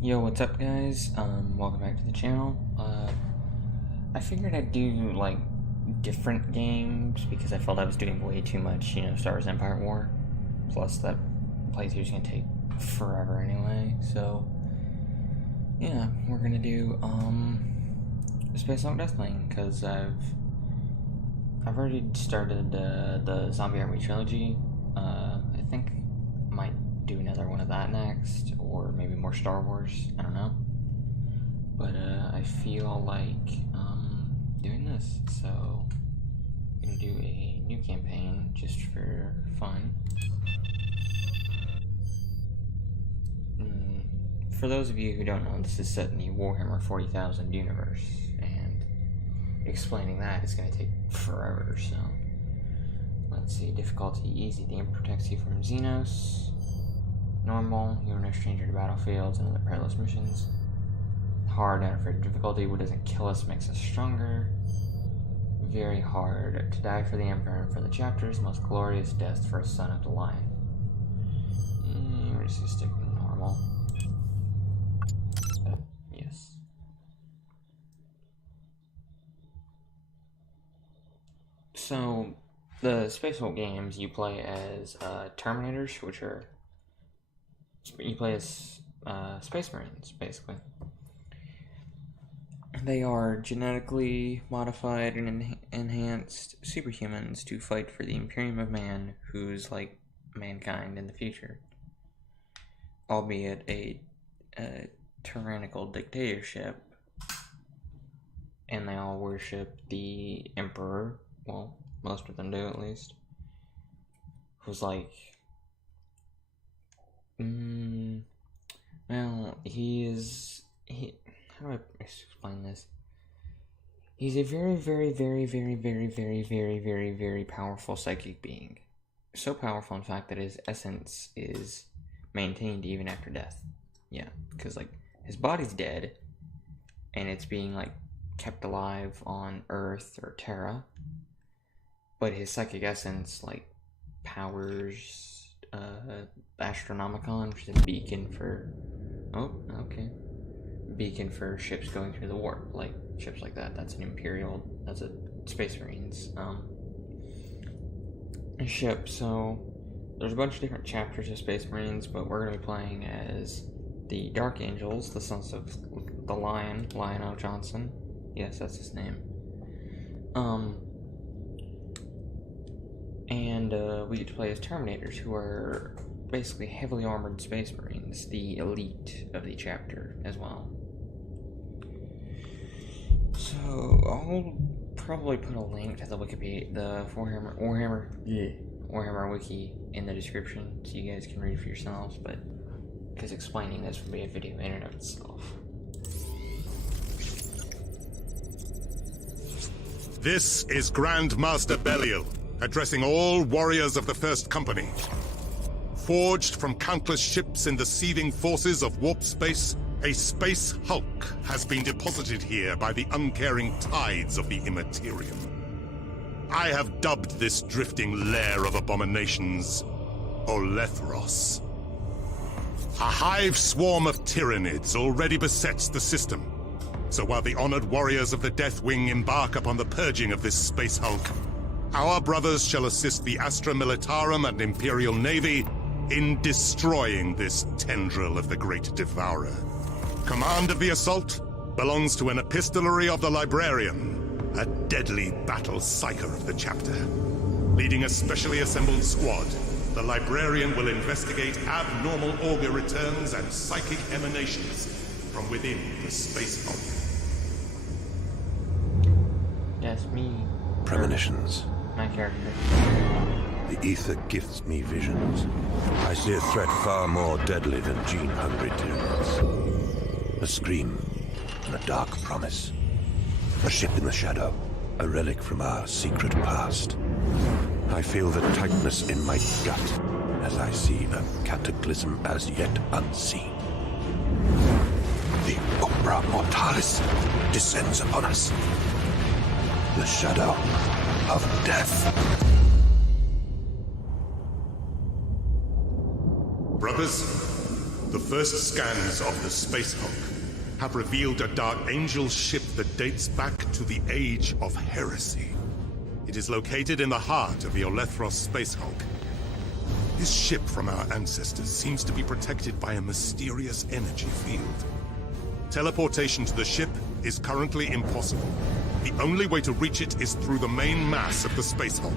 Yo, what's up, guys? Welcome back to the channel. I figured I'd do, like, different games because I felt I was doing way too much, Star Wars Empire War. Plus, that playthrough's gonna take forever anyway, so... yeah, we're gonna do, Space Hulk Deathwing, because I've already started, the Zombie Army trilogy. I think I might do another one of that next, or maybe more Star Wars, I don't know. But, I feel like, doing this, so I'm gonna do a new campaign, just for fun. For those of you who don't know, this is set in the Warhammer 40,000 universe, and explaining that is going to take forever, so... let's see, difficulty easy, the imp protects you from xenos. Normal, you are no stranger to battlefields and other perilous missions. Hard, unafraid difficulty, what doesn't kill us makes us stronger. Very hard, to die for the Emperor and for the chapters, most glorious death for a son of the Lion. We're just gonna stick with normal. Yes. So, the Space Hulk games, you play as Terminators, which are... you play as Space Marines, basically. They are genetically modified and enhanced superhumans to fight for the Imperium of Man, who's like mankind in the future. Albeit a tyrannical dictatorship. And they all worship the Emperor, well, most of them do at least. Who's like... well, how do I explain this? He's a very, very, very, very, very, very, very, very, very powerful psychic being. So powerful, in fact, that his essence is maintained even after death. Yeah, because, like, his body's dead, and it's being, like, kept alive on Earth or Terra, but his psychic essence, like, powers Astronomicon, which is a beacon for... oh, okay. Beacon for ships going through the warp, like ships like that. That's an Imperial, that's a Space Marines ship. So there's a bunch of different chapters of Space Marines, but we're going to be playing as the Dark Angels, the sons of the Lion, Lionel Johnson. Yes, that's his name. And we get to play as Terminators, who are basically heavily armored Space Marines, the elite of the chapter as well. So I'll probably put a link to the Wikipedia, the Warhammer wiki in the description, so you guys can read it for yourselves. But because explaining this would be a video in and of itself. This is Grand Master Belial, addressing all warriors of the First Company. Forged from countless ships in the seething forces of warp space, a Space Hulk has been deposited here by the uncaring tides of the Immaterium. I have dubbed this drifting lair of abominations Olethros. A hive swarm of Tyranids already besets the system. So while the honored warriors of the Deathwing embark upon the purging of this Space Hulk, our brothers shall assist the Astra Militarum and Imperial Navy in destroying this tendril of the Great Devourer. Command of the assault belongs to an epistolary of the Librarian, a deadly battle psyker of the chapter. Leading a specially assembled squad, the Librarian will investigate abnormal augur returns and psychic emanations from within the Space Hulk. That's me. Premonitions. My character. The ether gifts me visions. I see a threat far more deadly than gene-hungry tyrants. A scream and a dark promise. A ship in the shadow. A relic from our secret past. I feel the tightness in my gut as I see a cataclysm as yet unseen. The Umbra Mortalis descends upon us. The shadow of death. Brothers, The first scans of the Space Hulk have revealed a Dark Angel ship that dates back to the Age of Heresy. It is located in the heart of the Olethros Space Hulk. This ship from our ancestors seems to be protected by a mysterious energy field. Teleportation to the ship is currently impossible. The only way to reach it is through the main mass of the Space Hulk.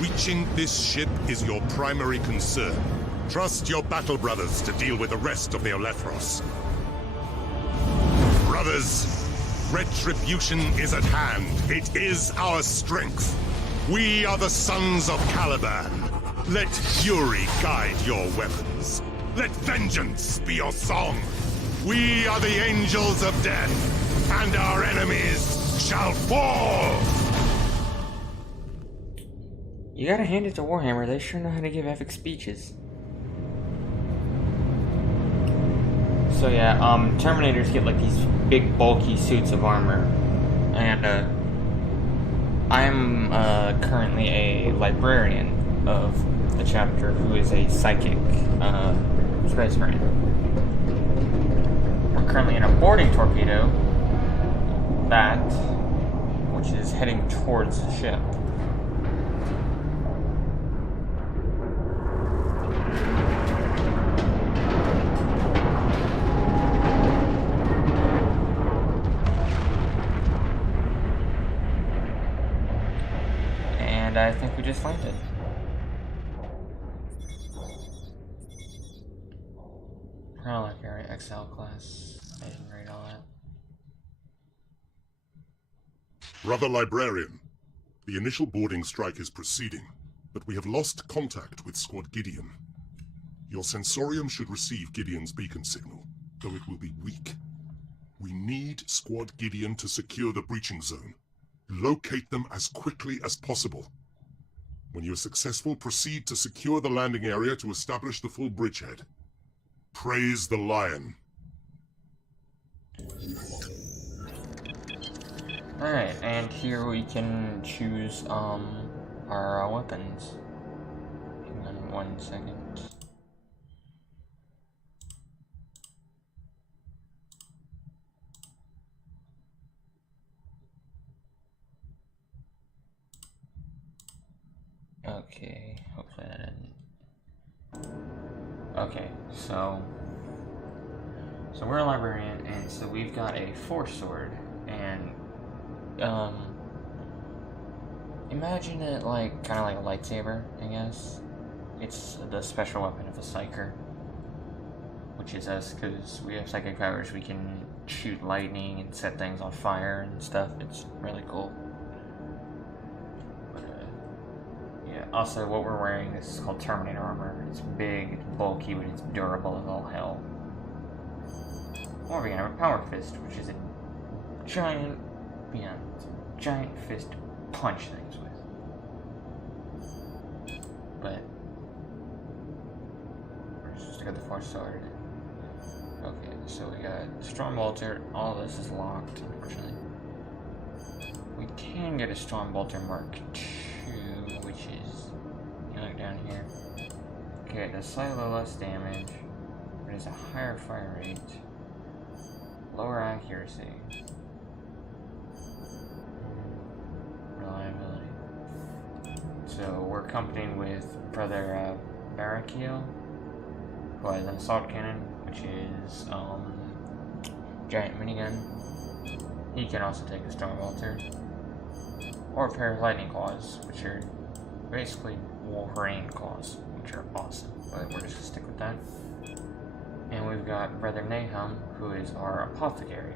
Reaching this ship is your primary concern. Trust your battle brothers to deal with the rest of the Olethros. Brothers, retribution is at hand. It is our strength. We are the sons of Caliban. Let fury guide your weapons. Let vengeance be your song. We are the angels of death, and our enemies shall fall! You gotta hand it to Warhammer, they sure know how to give epic speeches. So yeah, Terminators get like these big bulky suits of armor, and I'm currently a librarian of the chapter who is a psychic space marine. We're currently in a boarding torpedo, which is heading towards the ship. And I think we just landed. Like your XL class. I didn't read all that. Brother Librarian, the initial boarding strike is proceeding, but we have lost contact with Squad Gideon. Your sensorium should receive Gideon's beacon signal, though it will be weak. We need Squad Gideon to secure the breaching zone. Locate them as quickly as possible. When you are successful, proceed to secure the landing area to establish the full bridgehead. Praise the Lion. Alright, and here we can choose our weapons. Hang on 1 second. Okay, hopefully that didn't. Okay, so we're a librarian, and so we've got a force sword, and imagine it like kind of like a lightsaber, I guess. It's the special weapon of a psyker, which is us, because we have psychic powers. We can shoot lightning and set things on fire and stuff. It's really cool. Yeah, also what we're wearing, this is called Terminator armor. It's big, it's bulky, but it's durable as all hell. Or we can have a power fist, which is a giant, giant fist to punch things with. But we're just gonna get the force sword. Okay, so we got strong bolter. All this is locked, unfortunately. We can get a strong bolter Mark II, which is look down here. Okay, it does slightly less damage, but it has a higher fire rate, lower accuracy, reliability. So we're accompanied with Brother Barakiel, who has an assault cannon, which is giant minigun. He can also take a strong bolter, or a pair of lightning claws, which are basically Wolverine claws, which are awesome, but we're just gonna stick with that. And we've got Brother Nahum, who is our apothecary,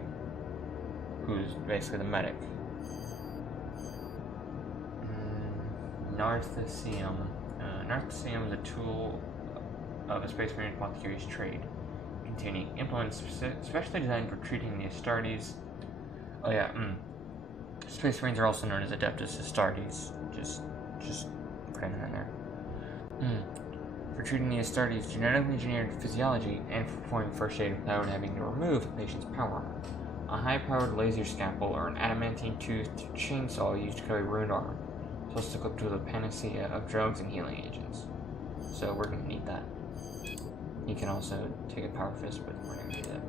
who's basically the medic. Narthecium. Narthecium is a tool of a Space Marine apothecary's trade, containing implements specially designed for treating the Astartes. Oh yeah, Space Marines are also known as Adeptus Astartes. Just putting that in there. For treating the Astartes' genetically engineered physiology and for performing first aid without having to remove a patient's power armor. A high-powered laser scalpel or an adamantine-toothed chainsaw used to carry wound armor. So it's equipped with a panacea of drugs and healing agents. So we're gonna need that. You can also take a Power Fist, but we're not going to do that.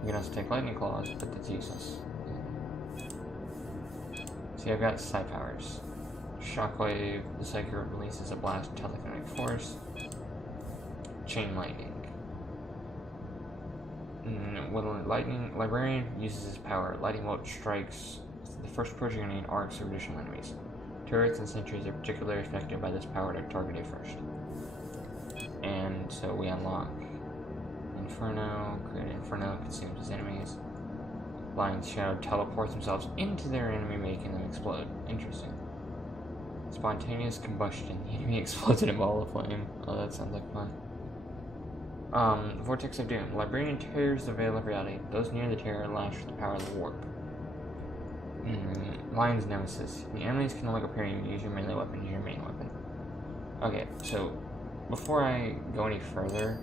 You can also take Lightning Claws, but that's useless. See, I've got side powers. Shockwave, the Psyker releases a blast of telekinetic force. Chain Lightning. When Librarian uses his power, Lightning Bolt strikes the first approaching enemy arcs or additional enemies. Turrets and sentries are particularly affected by this power to target it first. And so we unlock Inferno, create Inferno, consumes his enemies. Lion's Shadow teleports themselves into their enemy, making them explode. Interesting. Spontaneous combustion. The enemy explodes in a ball of flame. Oh, that sounds like fun. Vortex of Doom. Librarian tears the veil of reality. Those near the tear are lashed with the power of the warp. Lion's Nemesis. The enemies can no longer appear. You use your melee weapon. Use your main weapon. Okay, so before I go any further,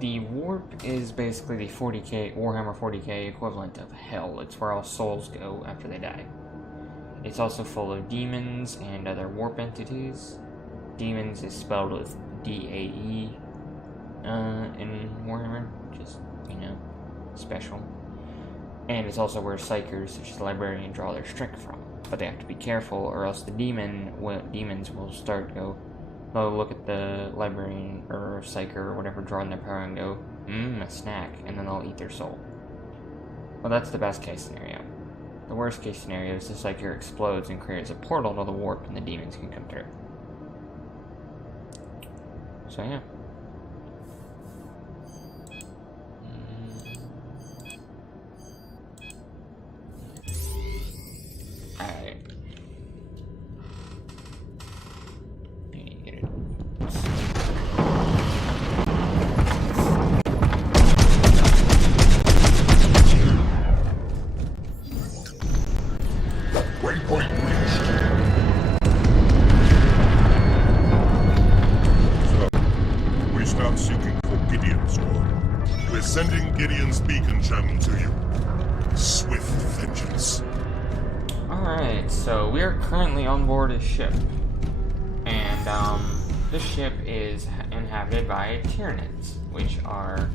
the warp is basically the 40k Warhammer 40k equivalent of hell. It's where all souls go after they die. It's also full of demons and other warp entities. Demons is spelled with D-A-E in Warhammer, which is, you know, special. And it's also where psychers, such as the Librarian, draw their strength from. But they have to be careful, or else the demons will they'll look at the Librarian or Psyker or whatever drawing their power and go, a snack, and then they'll eat their soul. Well, that's the best case scenario. The worst case scenario is the Psyker explodes and creates a portal to the warp and the demons can come through. So yeah. Alright. I need to get it. Waypoint reached. So, we start seeking for Gideon's squad. We're sending Gideon's beacon channel to you. Swift vengeance. Alright, so we are currently on board a ship. And, this ship is inhabited by Tyranids, which are,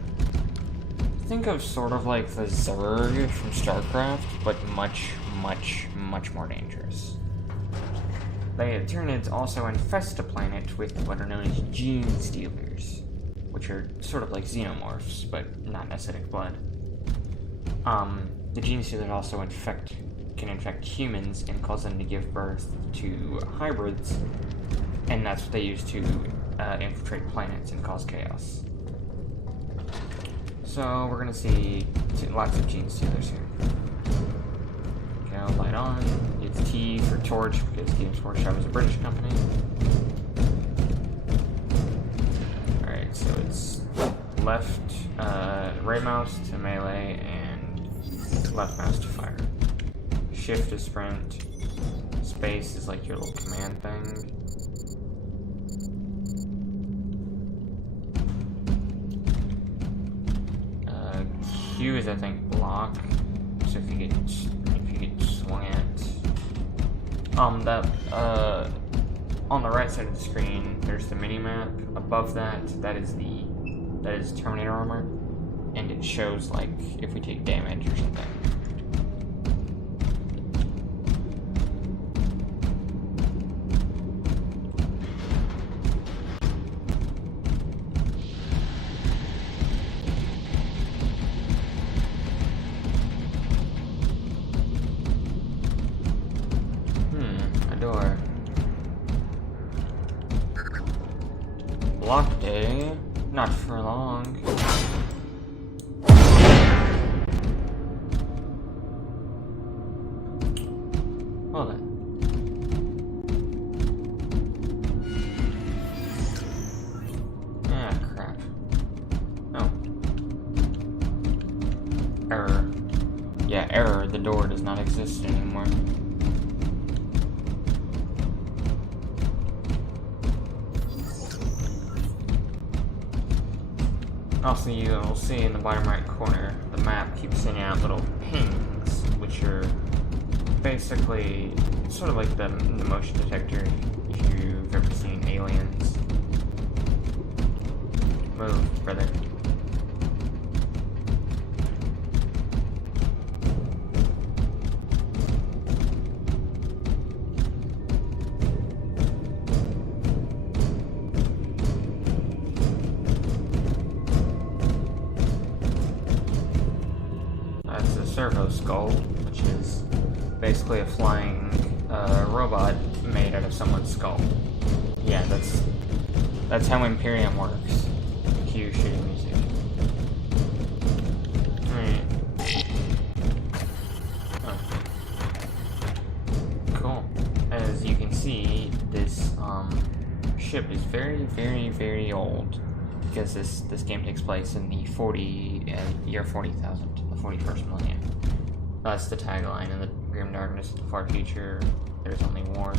think of sort of like the Zerg from StarCraft, but much, much, much more dangerous. The Tyranids also infest a planet with what are known as gene stealers, which are sort of like xenomorphs, but not acidic blood. The gene stealers also can infect humans and cause them to give birth to hybrids, and that's what they use to infiltrate planets and cause chaos. So we're gonna see lots of gene stealers here. Okay, light on. It's T for torch because Games Workshop is a British company. Alright, so it's left right mouse to melee and left mouse to fire. Shift is sprint. Space is like your little command thing. Q is, I think, block. So if you get swung at. On the right side of the screen, there's the mini map. Above that, that is Terminator armor, and it shows like if we take damage or something. Door. Block day? Not for long. Hold on. Ah, crap. Oh. Error. Yeah, error. The door does not exist anymore. Also, you'll see in the bottom right corner, the map keeps sending out little pings, which are basically sort of like the motion detector. If you surfacing aliens. Move, brother. That's a servo skull, which is basically a flying robot made out of someone's skull. Yeah, that's how Imperium works. Cue shooting music. Alright. Oh. Cool. As you can see, this ship is very, very, very old, because this game takes place in the year 40,000, the 41st millennium. That's the tagline. In the grim darkness of the far future, there's only war.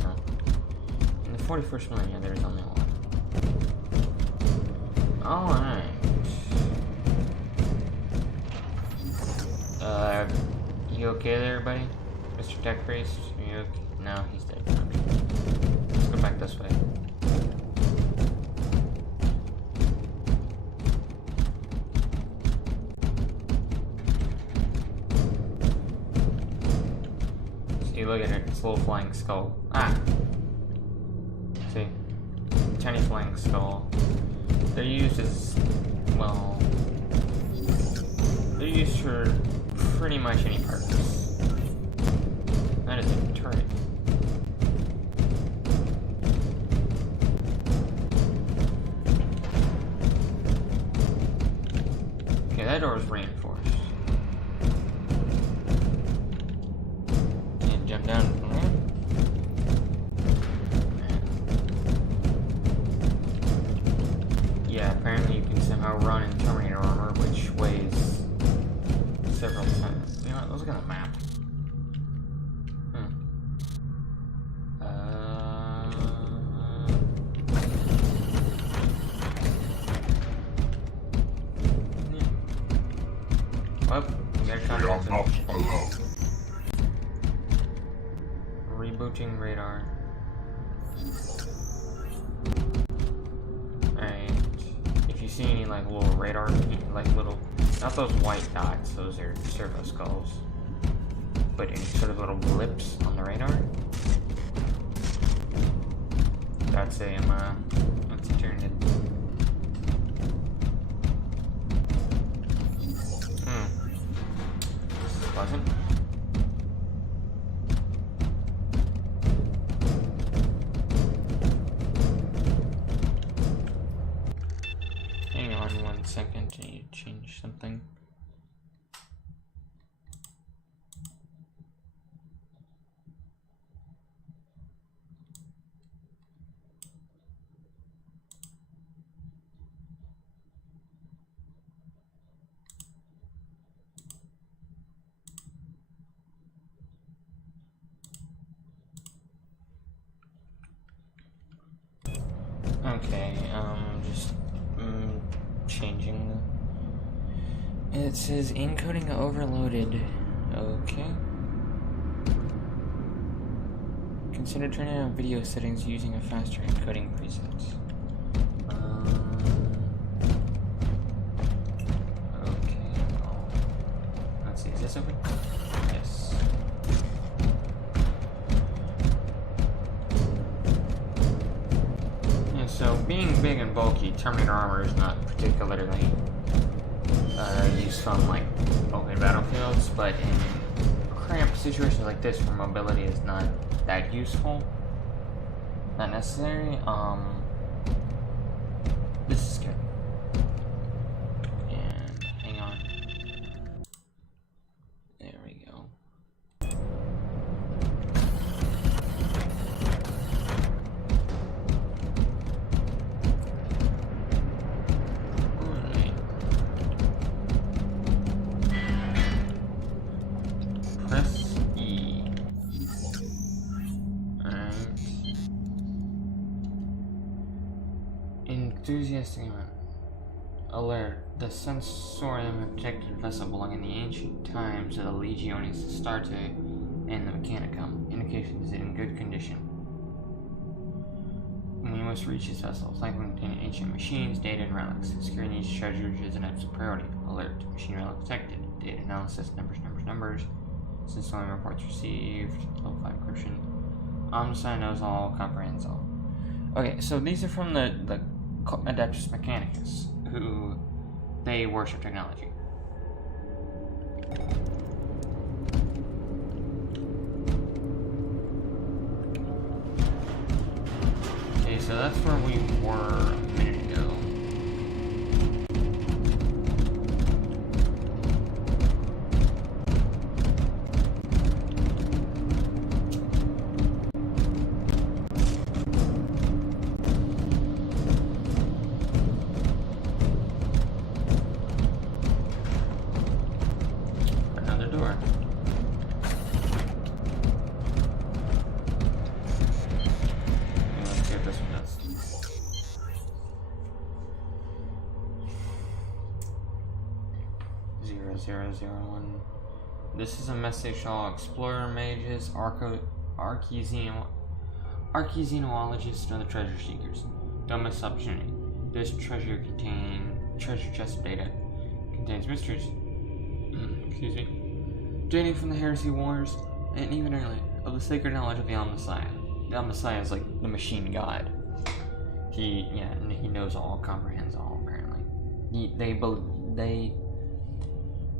So, in the 41st millennium, there's only war. Alright. You okay there, buddy? Mr. Tech Priest? Are you okay? No, he's dead. Okay. Let's go back this way. See, look at it. It's a little flying skull. Ah! See? Tiny flying skull. They're used as, well, they're used for pretty much any purpose. That is a turret. Okay, that door is reinforced. Can't jump down from there. Yeah, apparently you can somehow run in Terminator armor, which weighs several tons. You know what, let's look at the map. Well, we got contact. Rebooting radar. Alright. If you see any like little radar, like little, not those white dots, those are servo skulls, but any sort of little blips on the radar, that's a Tyranid. This is pleasant. Hang on 1 second, I need to change something. Okay, just changing. It says encoding overloaded. Okay. Consider turning on video settings using a faster encoding preset. Okay. Let's see, is this open? Yes. So, being big and bulky, Terminator armor is not particularly useful on like open battlefields, but in cramped situations like this where mobility is not that useful, not necessary, this is good. And hang on. There we go. Enthusiastic alert. The sensorium detected vessel belonging in the ancient times of the Legiones Astarte and the Mechanicum. Indication is in good condition. We must reach this vessel. It's likely containing ancient machines, data, and relics. Securing these treasures is an absolute priority. Alert. Machine relic detected. Data analysis. Numbers. Since only reports received. Level 5 encryption. Omniscient knows all, comprehends all. Okay, so these are from the Adeptus Mechanicus, who they worship technology. Okay, so that's where we were a minute ago. Another door. Let's see what this one does. 0001. This is a message to all explorer mages, archaeonologists, and other treasure seekers. Don't miss opportunity. This treasure chest of data contains mysteries. Excuse me. Dating from the Heresy Wars, and even earlier, of the sacred knowledge of the Omnissiah. The Omnissiah is like the machine god. He knows all, comprehends all, apparently.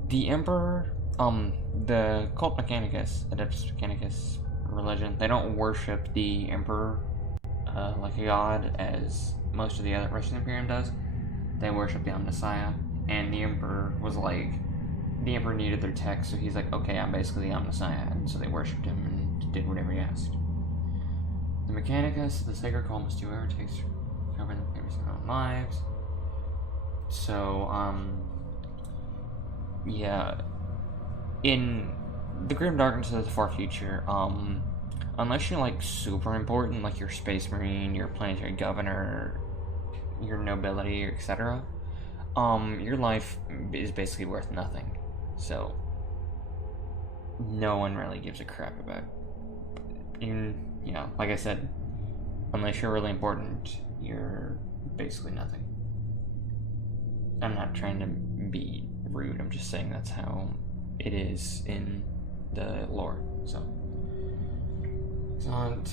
The Emperor, the Cult Mechanicus, Adeptus Mechanicus religion, they don't worship the Emperor like a god as most of the other rest of the Imperium does. They worship the Omnissiah, and the Emperor was like, the Emperor needed their tech, so he's like, okay, I'm basically the Omnissiah, and so they worshipped him and did whatever he asked. The Mechanicus, the sacred call must do whatever it takes to recover their own lives. So, yeah, in the grim darkness of the far future, unless you're like super important, like your space marine, your planetary governor, your nobility, etc., your life is basically worth nothing. So no one really gives a crap about it. Like I said, unless you're really important, you're basically nothing. I'm not trying to be rude, I'm just saying that's how it is in the lore. So Excellent.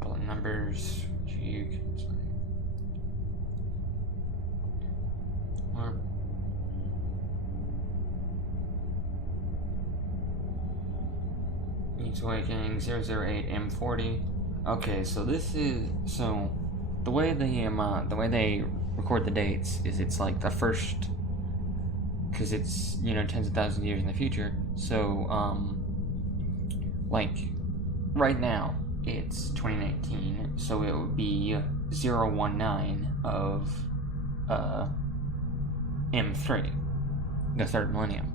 Bullet numbers. Jig. Or Needs Awakening 008 M40. Okay, so this is the way they record the dates is it's like the first, because it's tens of thousands of years in the future. So like right now it's 2019, so it would be 019 of M3, the third millennium.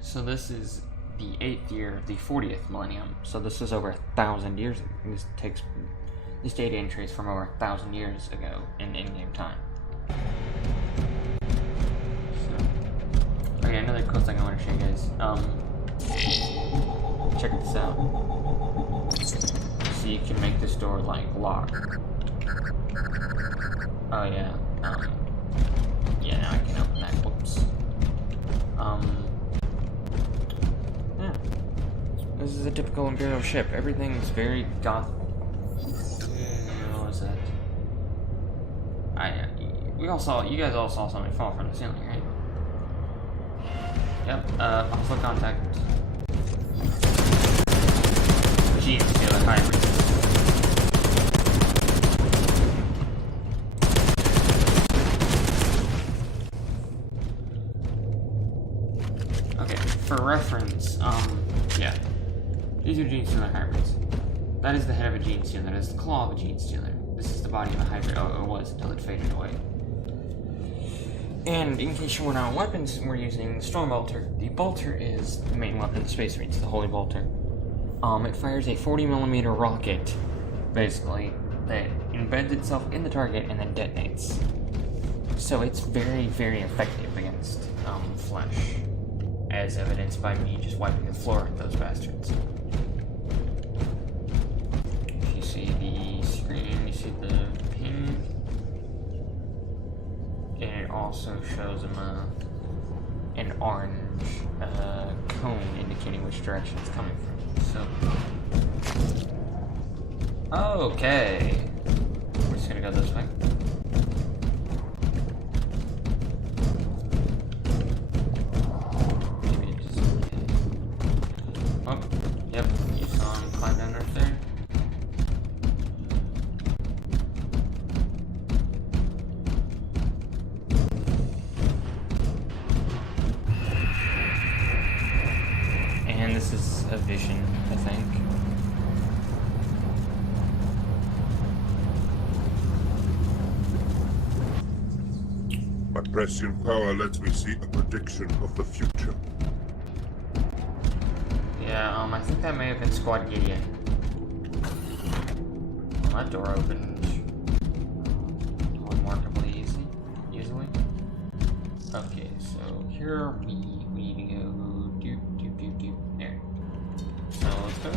So this is the 8th year of the 40th millennium. So this is over 1,000 years. This data entry is from over 1,000 years ago in in-game time. So, okay, another cool thing I want to show you guys. Check this out. So you can make this door like lock. Oh yeah. Yeah, now I can open that. Whoops. Yeah. This is a typical Imperial ship. Everything's very goth. What was that? You guys all saw something fall from the ceiling, right? Yep. Also contact. Gene Stealer Hybrid. Okay, for reference, yeah. These are Gene Stealer hybrids. That is the head of a Gene Stealer, that is the claw of a Gene Stealer. This is the body of a hybrid. Oh, it was until it faded away. And in case you were not on weapons, we're using the Storm Bolter. The Bolter is the main weapon of the Space Marines, the Holy Bolter. It fires a 40mm rocket, basically, that embeds itself in the target and then detonates. So it's very, very effective against flesh, as evidenced by me just wiping the floor with those bastards. If you see also shows him an orange cone indicating which direction it's coming from. So, okay, we're just gonna go this way. Maybe it just. Oh, yep, you saw him climb down right there. And this is a vision, I think. My prescient power lets me see a prediction of the future. Yeah, I think that may have been Squad Gideon. Well, that door opened remarkably easily. Okay, so here we need to go doop. There. So let's go.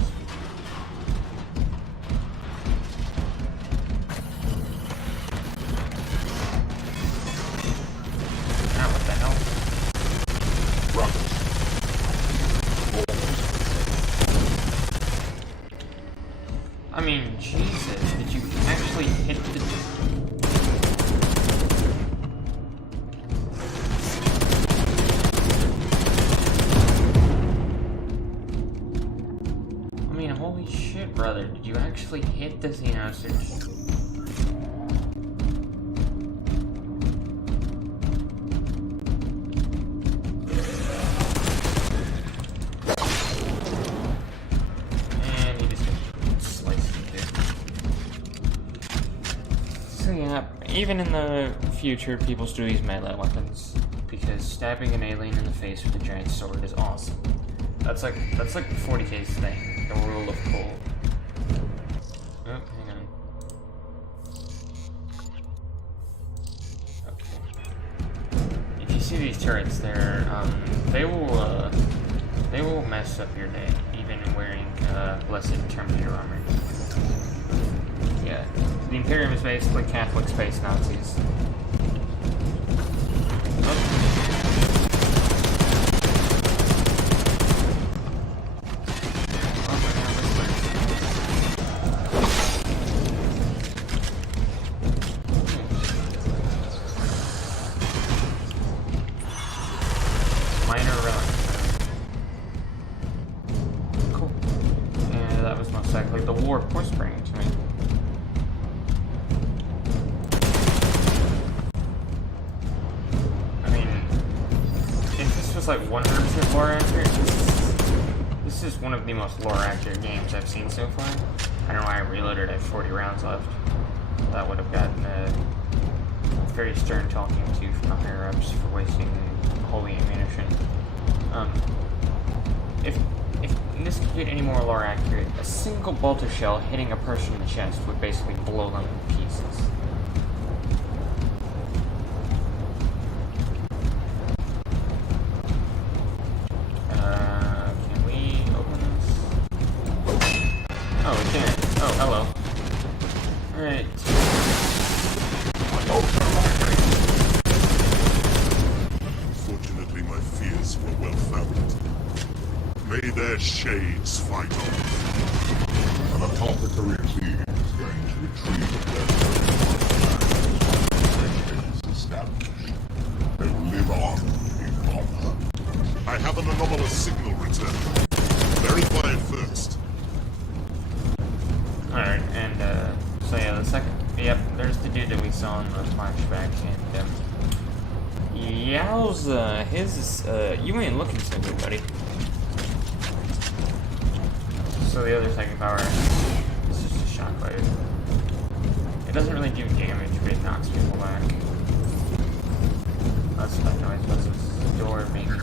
Ah, what the hell? I mean, Jesus, did you actually hit the... I mean, holy shit, brother, did you actually hit the xenos? Even in the future, people still use melee weapons because stabbing an alien in the face with a giant sword is awesome. That's like 40K's thing, the rule of cool. Oh, hang on. Okay. If you see these turrets, they will mess up your day, even wearing blessed Terminator armor. Yeah. The Imperium is basically Catholic space Nazis. Minor relic. Cool. And that was most likely the warp force bringing to me. Like 100% lore accurate. This is one of the most lore accurate games I've seen so far. I don't know why I reloaded at 40 rounds left. That would have gotten a very stern talking to from the higher ups for wasting holy ammunition. If this could get any more lore accurate, a single bolter shell hitting a person in the chest would basically blow them to pieces. Hello. Alright. Fortunately, my fears were well founded. May their shades fight on. An apothecary being is going to retrieve their established. They will live on in honor. I have an anomalous signal return. Verify it first. Alright, and so yeah, the second, yep, there's the dude that we saw in the flashback, and yowza, his, you ain't looking so good, buddy. So the other second power is just a shockwave. It doesn't really do damage, but it knocks people back. That's that noise, that's the door being...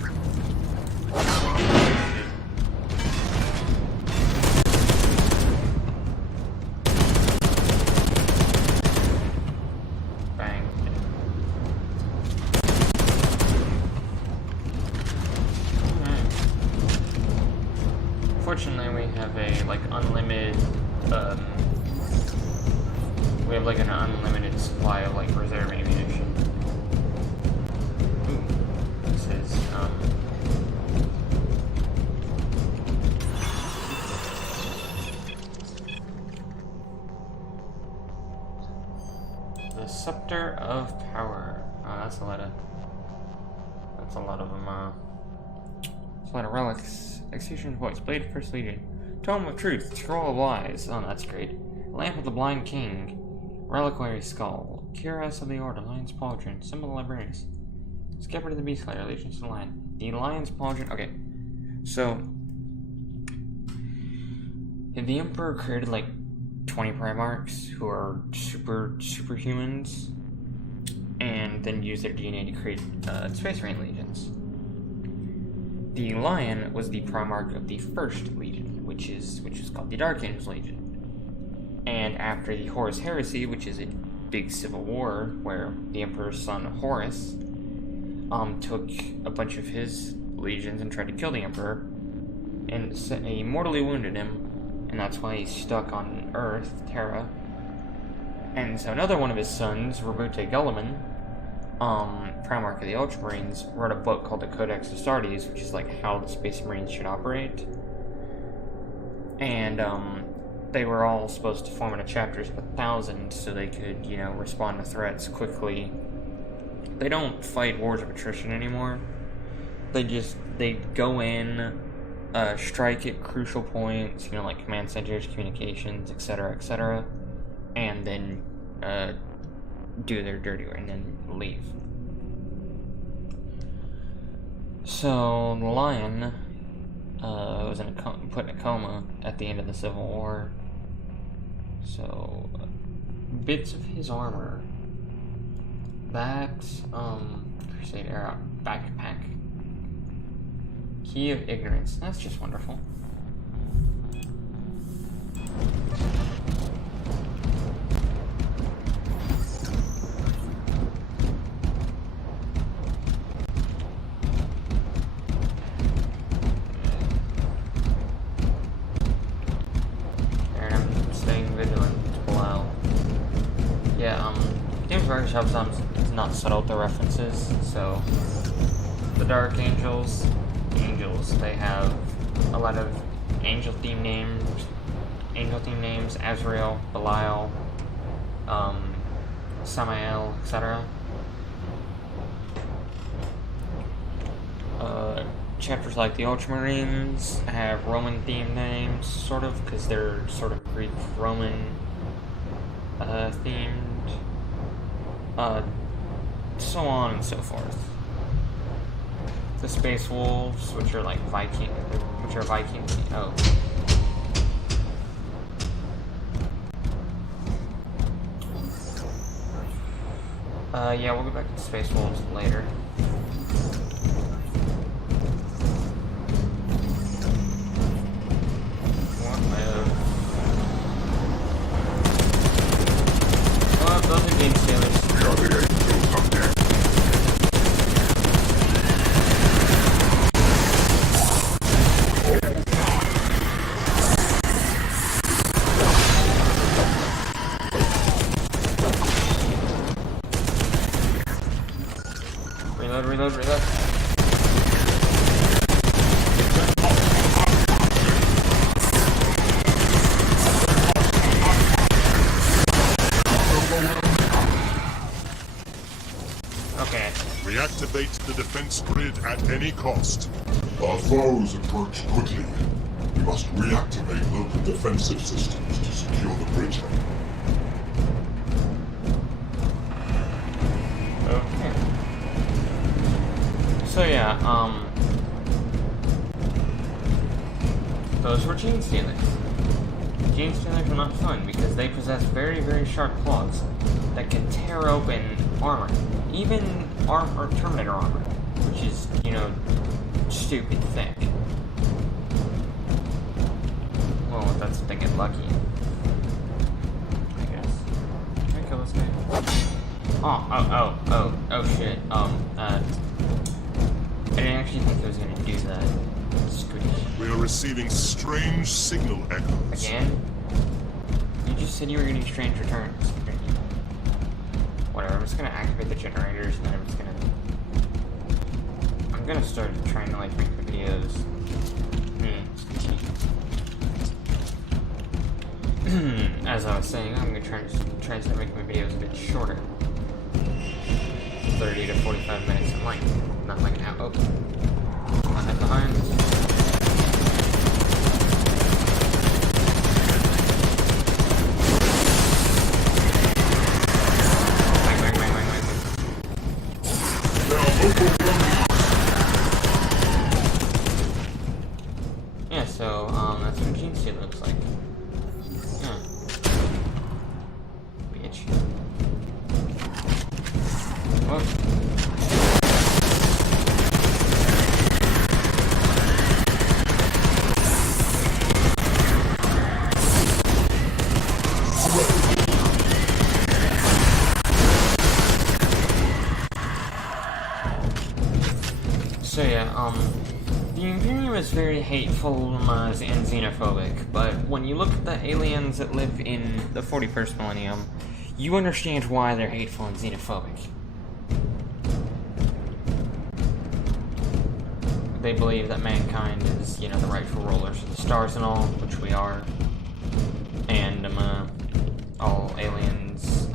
Fortunately, we have a, like, unlimited, we have, like, an unlimited supply of, like, reserve ammunition. this is. The Scepter of Power. Oh, that's a lot of them. That's a lot of relics. Execution Voice. Blade of First Legion. Tome of Truth. Scroll of Lies. Oh, that's great. Lamp of the Blind King. Reliquary Skull. Cuirass of the Order. Lion's Pauldron. Symbol of Librarius. Scabbard of the Beast Slayer. Allegiance to the Lion. The Lion's Pauldron. Okay. So, the Emperor created like 20 Primarchs who are superhumans, and then use their DNA to create Space Marine legions. The Lion was the Primarch of the First Legion, which is called the Dark Angels Legion. And after the Horus Heresy, which is a big civil war where the Emperor's son Horus took a bunch of his legions and tried to kill the Emperor, and he mortally wounded him. And that's why he's stuck on Earth, Terra. And so another one of his sons, Rabute Gulliman, Primarch of the Ultramarines, wrote a book called the Codex Astartes, which is like how the Space Marines should operate. And they were all supposed to form into chapters of 1,000 so they could, you know, respond to threats quickly. They don't fight wars of attrition anymore. They go in, strike at crucial points, you know, like command centers, communications, etc., and then do their dirty work and then leave. So the Lion was put in a coma at the end of the Civil War. So bits of his armor, backs, Crusade era backpack. Key of Ignorance. That's just wonderful. And I'm staying vigilant to pull out. Yeah, Games Workshop is not subtle with the references, so the Dark Angels, they have a lot of angel theme names, Azrael, Belial, Samael, etc. Chapters like the Ultramarines have Roman theme names, sort of, because they're sort of Greek Roman themed, so on and so forth. The Space Wolves, which are like Viking. Oh. Yeah, we'll go back to the Space Wolves later. Well, those are game sailors. We are the angels of death. Reload. Okay. Reactivate the defense grid at any cost. Our foes approach quickly. We must reactivate local defensive systems to secure the bridgehead. Okay. So yeah, those were Gene Stealers. Gene Stealers are not fun because they possess very, very sharp claws that can tear open armor. Even Terminator armor, which is, you know, stupid thick. Well, that's if they get lucky, I guess. Can I kill this guy? Oh shit. I didn't actually think I was gonna do that. Scooty. We are receiving strange signal echoes. Again? You just said you were getting strange returns. Whatever, I'm just gonna activate the generators and then I'm I'm gonna start trying to like make the videos. As I was saying, I'm gonna try to start making my videos a bit shorter. 30 to 45 minutes in length. Not like an hour. Not that behind. Yeah, so, that's what Gene Suit looks like. Yeah. Bitch. Whoa. So yeah, the Imperium is very hateful and xenophobic, but when you look at the aliens that live in the 41st millennium, you understand why they're hateful and xenophobic. They believe that mankind is, you know, the rightful rulers of the stars and all, which we are, and all aliens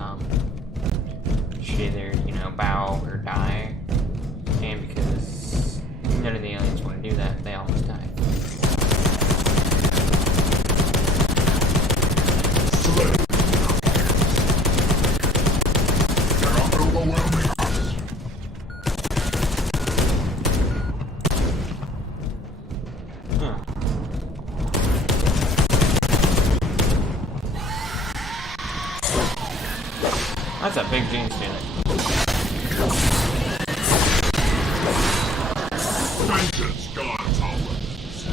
should either, you know, bow or die, and because none of the aliens want to do that, they always die. That's a big gene stealer. Vengeance guards always.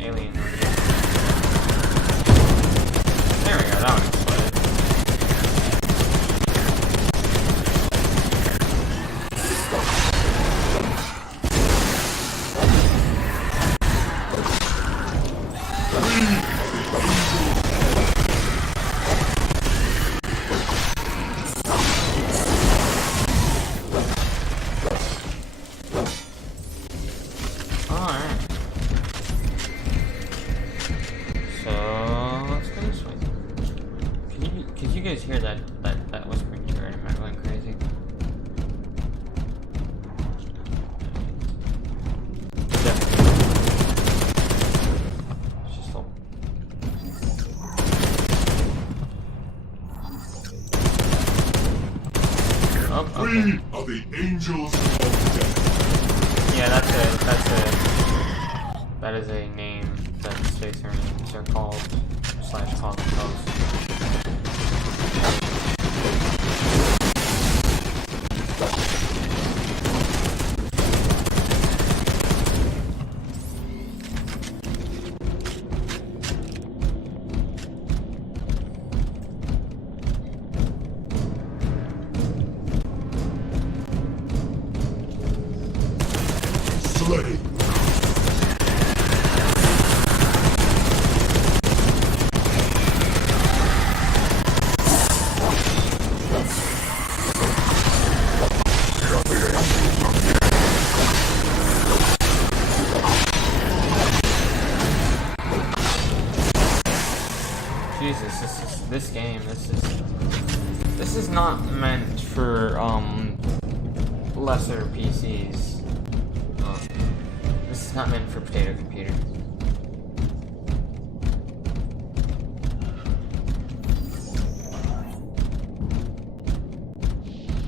Alien over here. There we go, that one exploded. Hear that whispering to her, and am I going crazy? Definitely. It's just all... Oh, okay. We are the angels of death. Yeah, that is a name that the Space Marines are called, / call themselves. Slay. game. This is not meant for lesser PCs. This is not meant for potato computers.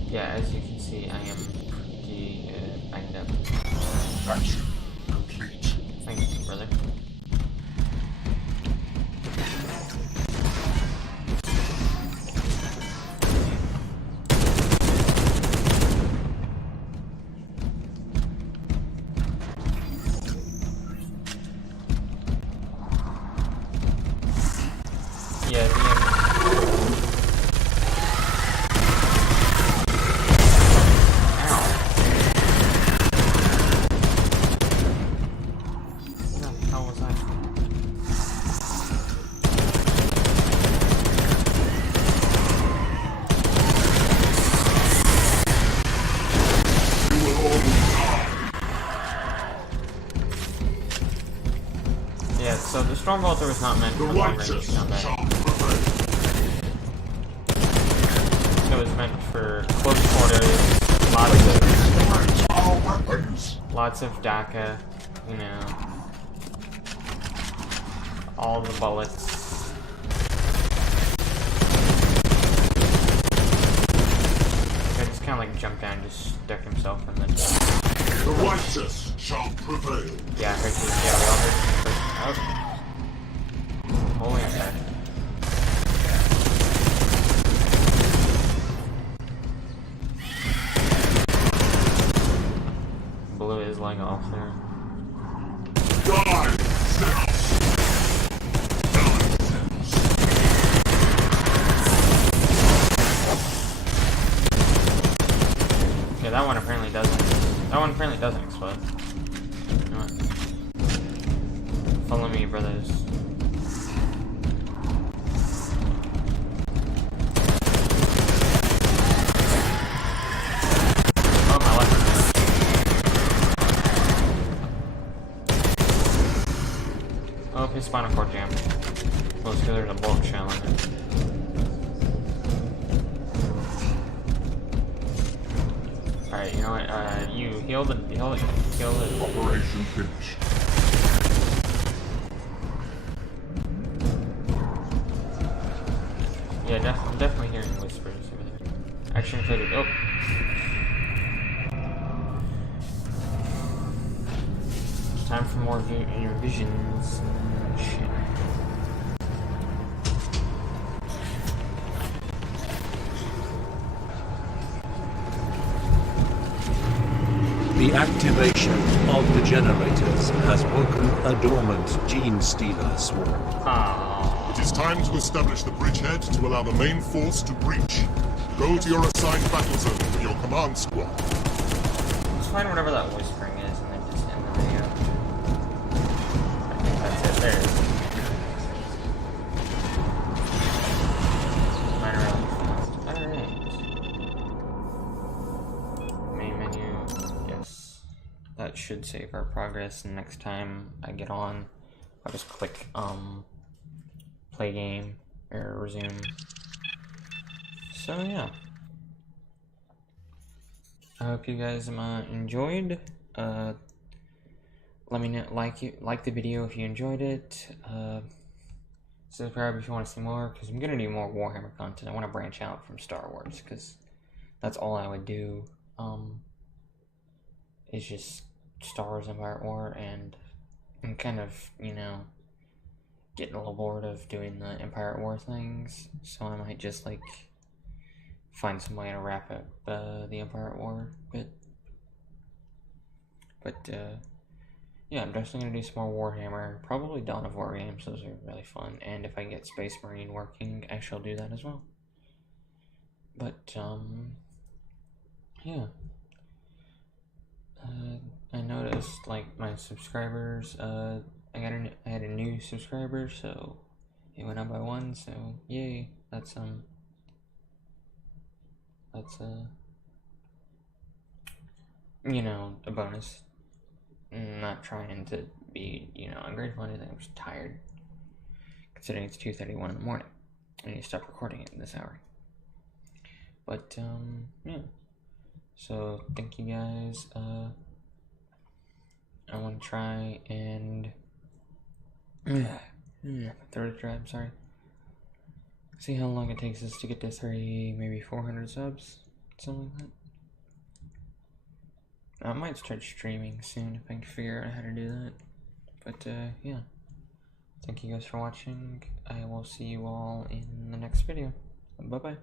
Yeah, as you can see, I am pretty banged up. Action complete. Thank you, brother. Yeah, yeah, so the Storm Bolter was not meant for long range combat. It was meant for close quarters, lots of DACA, you know, all the bullets. I just kind of like jumped down and just stuck himself in the... The righteous shall prevail. Yeah, I heard you. Yeah, we all heard you. Oh. Holy heck. Blew his leg off there. Die, xenos! Okay, that one apparently doesn't. That one apparently doesn't explode. You know what? Follow me, brothers. Oh, my left. Oh, his spinal cord jammed. Well, it's because there's a bulk shell in it. Alright, you know what, you heal it. Operation finished. Yeah, I'm definitely hearing whispers over there. Action completed. Oh! It's time for more visions. Shit. The activation of the generators has woken a dormant gene stealer swarm. Aww. It is time to establish the bridgehead to allow the main force to breach. Go to your assigned battle zone with your command squad. Let's find whatever that whispering is and then just end the video. I think that's it. There it is. Mine are really fast. Alright. Main menu. Yes. That should save our progress, and next time I get on, I'll just click play game or resume. So yeah, I hope you guys enjoyed. Let me know, like the video if you enjoyed it. Subscribe if you want to see more, because I'm gonna do more Warhammer content. I want to branch out from Star Wars, because that's all I would do. It's just Star Wars Empire War, and I'm kind of, you know, getting a little bored of doing the Empire War things, so I might just like find some way to wrap up the Empire War bit. But yeah, I'm definitely gonna do some more Warhammer, probably Dawn of War games. Those are really fun, and if I get Space Marine working, I shall do that as well. But yeah. I noticed, like, my subscribers, I had a new subscriber, so it went up by 1, so yay, that's you know, a bonus. I'm not trying to be, you know, ungrateful or anything. I'm just tired, considering it's 2:31 in the morning. I need to stop recording it this hour. But yeah. So thank you guys. I want to try and third try. I'm sorry. See how long it takes us to get to maybe 400 subs, something like that. I might start streaming soon if I can figure out how to do that. But yeah, thank you guys for watching. I will see you all in the next video. Bye bye.